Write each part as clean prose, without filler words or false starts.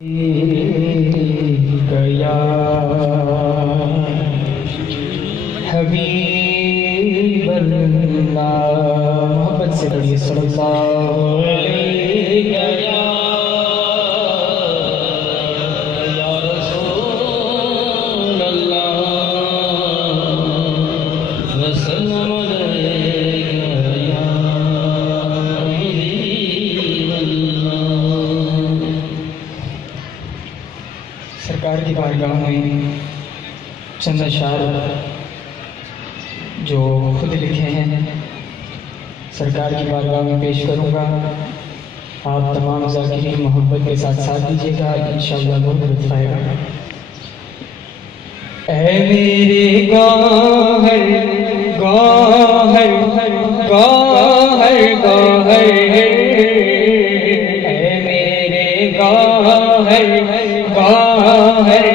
یا حبیب اللہ، محبت سے پڑھیے صلی اللہ علیہ یا رسول اللہ وسلم علیہ یا حبیب اللہ۔ سرکار کی بارگاہ میں چند اشعار جو خود لکھے ہیں سرکار کی بارگاہ میں پیش کروں گا۔ آپ تمام ذاکرین محبت کے ساتھ ساتھ دیجیے گا، انشاءاللہ بہت لطف آئے گا۔ اے میرے گوہر گوہر گوہر گوہر، اے میرے گوہر گوہر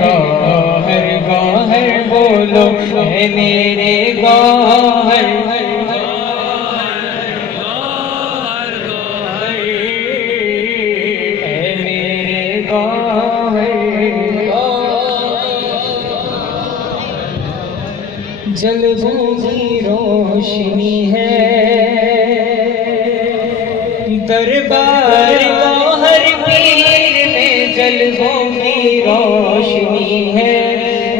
گوہر گوہر بولو، اے میرے گوہر اے میرے گوہر، جلووں کی روشنی ہے دربار گوہر پیر میں، جلووں کی روشنی ہے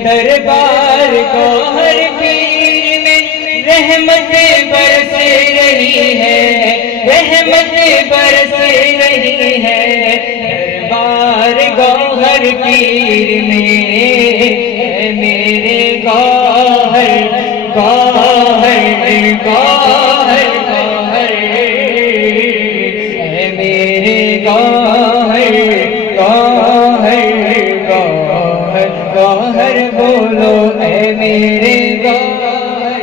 دربار گوہر پیر میں، رحمت برس رہی ہے، رحمت برس رہی ہے دربار گوہر پیر میں، اے میرے گوہر گوہر گوہر گوہر، اے میرے گوہر گوہر گوہر گوہر بولو، اے میرے گوہر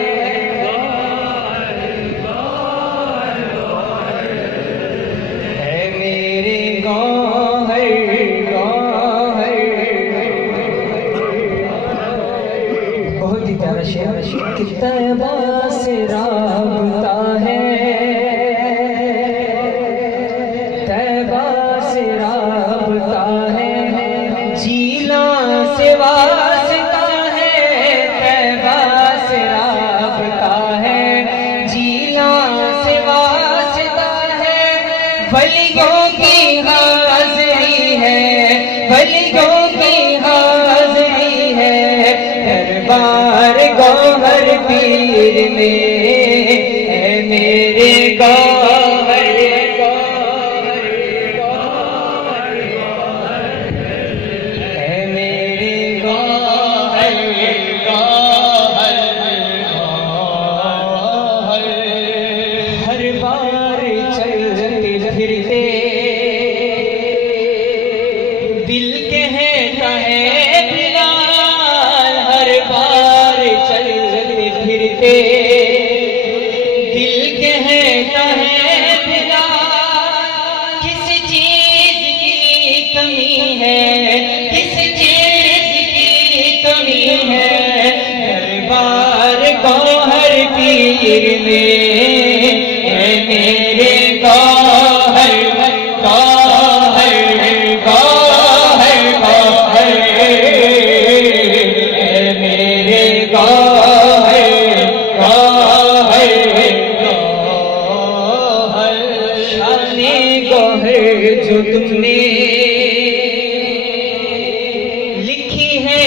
اے میرے گوہر گوہر۔ بہت ہی پیارا شعر، کہ طیبہ سے رابطہ ہے، طیبہ سے رابطہ ہے، جیلا سے واسطہ ہے، طیبہ سے رابطہ ہے، جیلا سے واسطہ ہے، ولیوں کی حاضری ہے، ولیوں کی حاضری ہے دربار گوہر پیر میں، اے میرے گوہر گوہر گوہر، اے میرے گوہر گوہر گوہر، ہر بار چلتے پھرتے دل کہتا ہے بلال، ہر بار چلتے پھرتے دل کہتا ہے بلال، کس چیز کی کمی ہے، کس چیز کی کمی ہے دربار گوہر پیر میں، اے میرے گوہر گوہر گوہر گوہر، اے میرے گوہر گوہر گوہر، شان گوہر جو تم نے لکھی ہے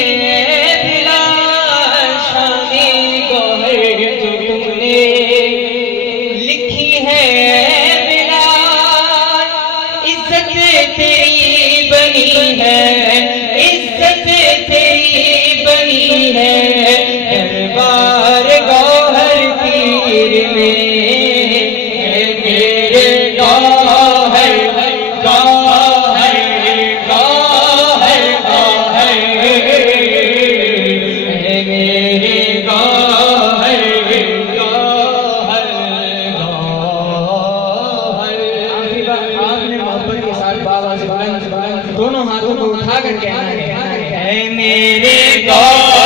بلال، شان گوہر جو تم نے لکھی ہے بلال، عزت تیری بنی ہے، عزت تیری بنی ہے دربار گوہر پیر میں، اے میرے گوہر گوہر گوہر گوہر، اے میرے گوہر گوہر گوہر۔ آپ نے محبت کے ساتھ بابا سے بلند دونوں ہاتھوں کو اٹھا کر کہنا ہے، اے میرے گوہر